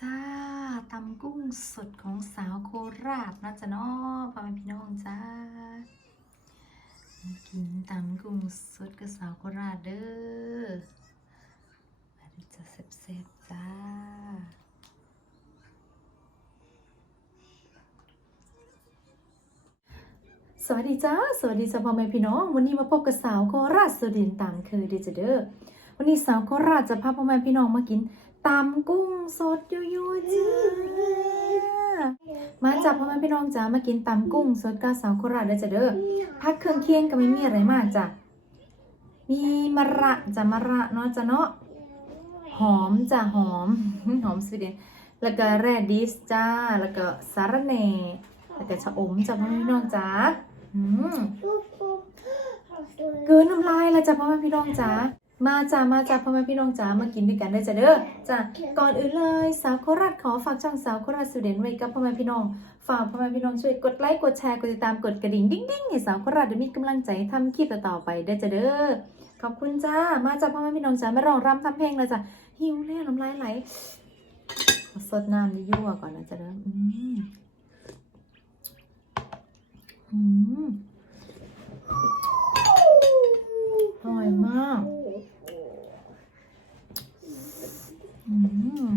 จ้าตำกุ้งสดของสาวโคราชนะจ๊ะเนาะพ่อแม่พี่น้องจ้า กินตำกุ้งสดกับสาวโคราชเด้อมาดิจะเสร็จๆจ้าสวัสดีจ้า สวัสดีจ้าพ่อแม่พี่น้อง วันนี้มาพบกับสาวโคราชสุรินตามเคยเดอจ้ะเด้อวันนี้สาวโคราชจะพาพ่อแม่พี่น้องมากิน ตำกุ้งสดยั่วๆจ้ามาจับพ่อแม่พี่น้องจ้ามากินตำกุ้งสดกับสาวโคราชเด้อจ้ะเด้อพักเครื่องเคียงก็ไม่มีอะไรมากจ้ะมีมะระจ้ะมะระเนาะจ้ะเนาะหอมจ้ะหอมหอมสวีเดนแล้วก็แรดิสจ้าแล้วก็สาระแหน่แล้วก็ชะอมจ้ะพ่อแม่พี่น้องจ้าอืมเกินน้ำลายแล้วจ้ะพ่อแม่พี่น้องจ๋า มาจ้ามาจ้าพ่อแม่พี่น้องจ๋ามากินด้วยกันได้จ้ะเด้อจ้ะก่อนอื่นเลยสาวโคราชขอฝากช่องสาวโคราชสุเดนไว้กับพ่อแม่พี่น้องฝากพ่อแม่พี่น้องช่วยกดไลค์กดแชร์กดติดตามกดกระดิ่งดิ้งดิ้งให้สาวโคราชได้มีกำลังใจทำคลิปต่อๆไปได้จ้ะเด้อขอบคุณจ้ามาจ้าพ่อแม่พี่น้องจ๋าไม่ร้องรำทำเพลงเลยจ้ะหิวแล้วน้ำลายไหลขอสดน้ำยั่วๆก่อนนะจ้ะเด้ออืมอืมอ ร่อยมากอืม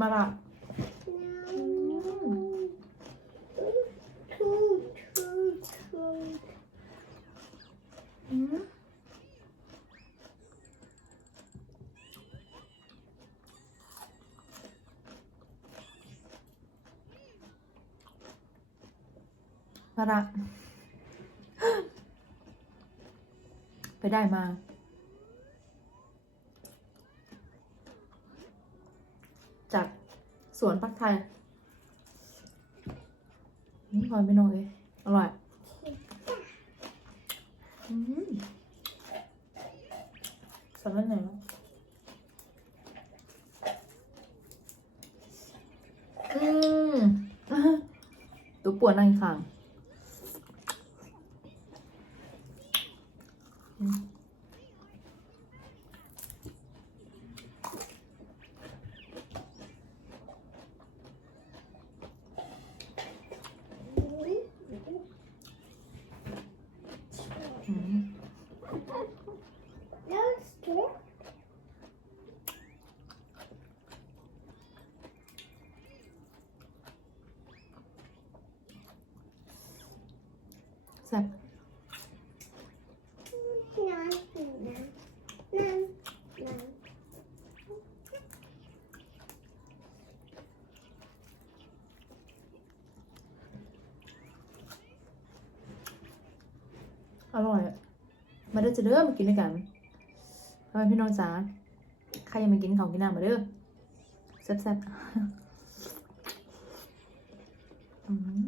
มาละ มาละไปได้มา จากสวนปักไทย นี่พอยไม่นองเลยอร่อยสับแล้วไหนวะอืมตัวปวดนั่งข้างอืม อืม แซ่บอร่อย มาเด้อจะเด้อมากินด้วยกัน พ่อแม่พี่น้องจ๋าใครยังไม่กินของกินน้ำมาเด้อแซ่บๆอืม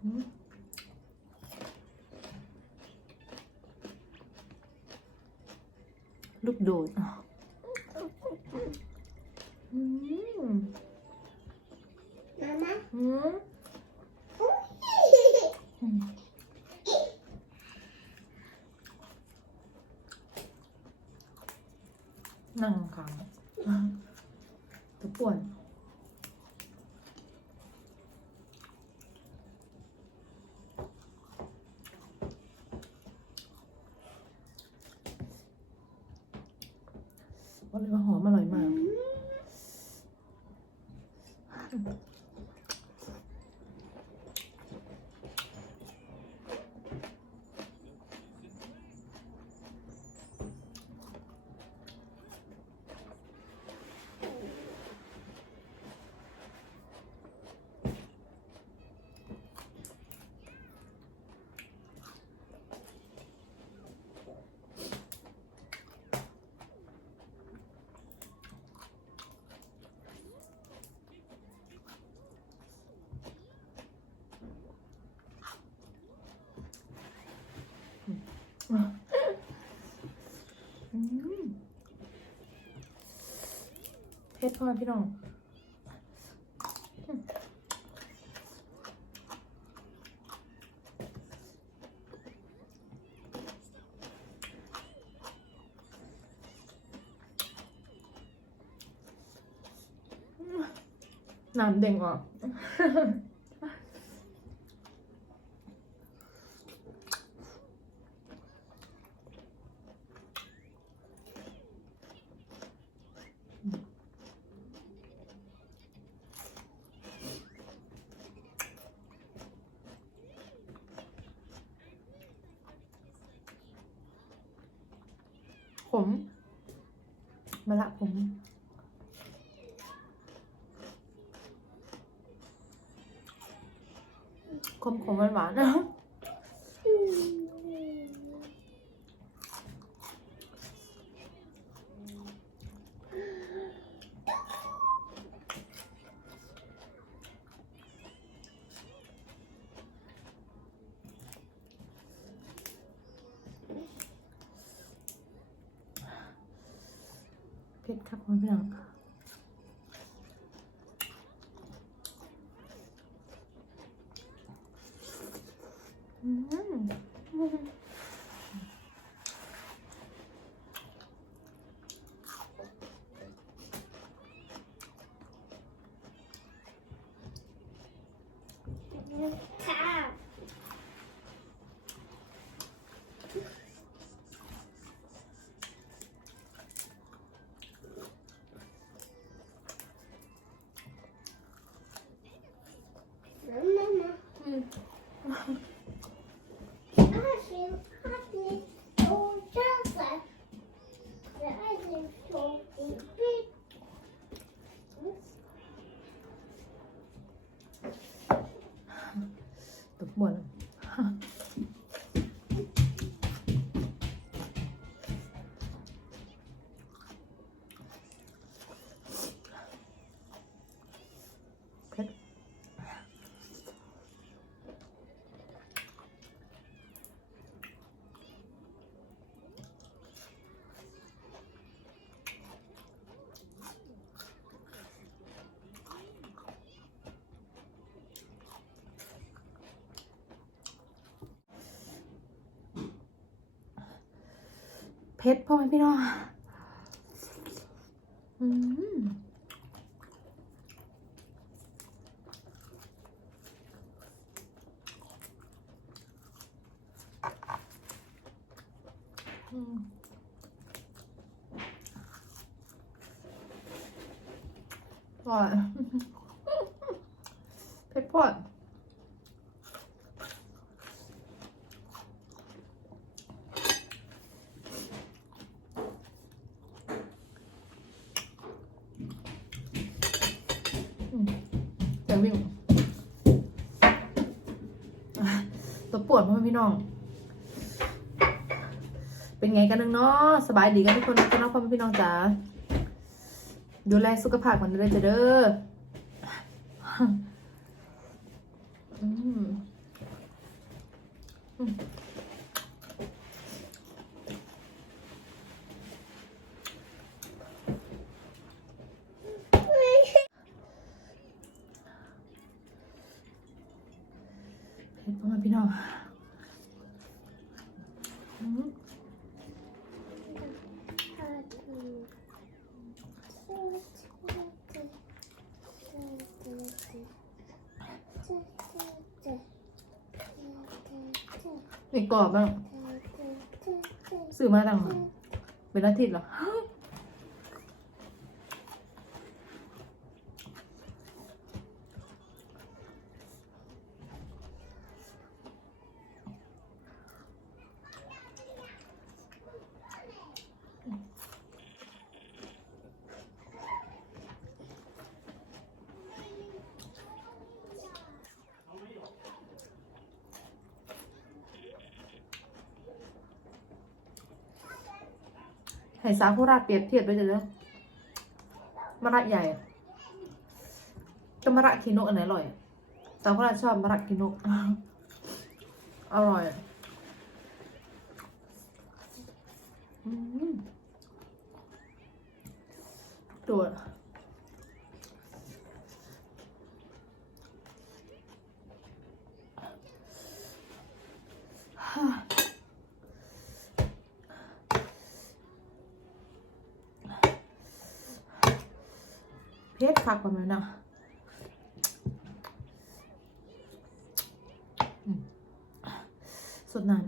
อืมลูกโดดอะอืมอืมอืมนั่งขังตัวป่วน บอกเลยว่าหอมอร่อยมาก 소나기랑 음. 음. 나안 된 거야. มมาละผมขมขมหวานหวาน ๆนะเผ็ดครับคุณพี่น้องอืมอืม ต เพชรพ่อแม่พี่น้องอืมอืมอร่อย เพชรพอดอืม แต่วิ่งตัวปวดพ่อแม่พี่น้อง เป็นไงกันนึงเนาะสบายดีกันทุกคนนะเนะพ่อแม่พี่น้องจ๋าดูแลสุขภาพกันด้วยจ้ะเด้ออืมอืมเผ็ดพ่อแม่พี่น้องอืม นี่กรอบบ้างซื้อมาตั้งเป็นอาทิตย์เหรอ ให้สาโคราชเปรียบเทียบไปเลยเนมะมะระใหญ่กับมะระคิโนะอันไหนอร่อย สาโคราชชอบมะระคิโนะอร่อยอะ เด็ดฟักประมนะสุดนั้น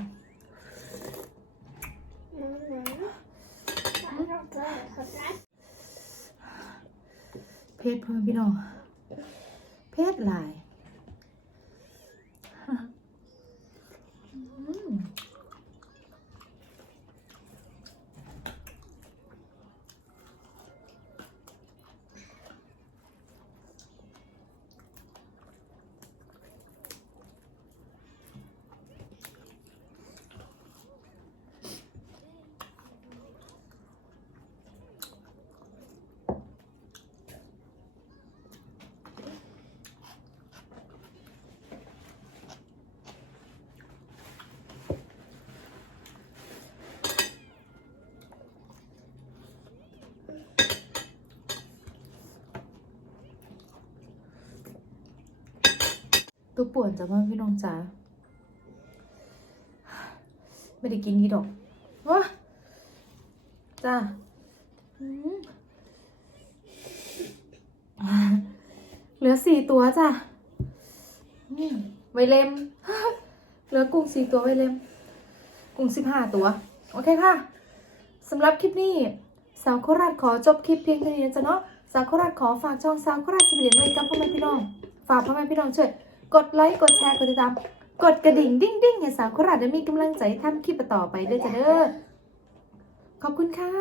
เพชรเพิ่มพี่น้องเพชรลาย ตัวปวดจ้ะพ่อพี่น้องจ๋าไม่ได้กินดีดอกวะจ้าเหลือสี่ตัวจ้ะไวเลมเหลือกุ้งสี่ตัวไวเลมกุ้งสิบห้าตัว โอเคค่ะสำหรับคลิปนี้สาวโคราชขอจบคลิปเพียงเท่านี้นะจ๊ะเนาะสาวโคราชขอฝากช่องสาวโคราชสวีเดนไว้กับพ่อแม่พี่น้อง ฝากพ่อแม่พี่น้องช่วย กดไลค์ กดแชร์ กดติดตาม กดกระดิ่งดิ้งดิ้งไงสาวโคราชได้มีกำลังใจท่านคลิปต่อไปด้วยจ้ะเด้อ ขอบคุณค่ะ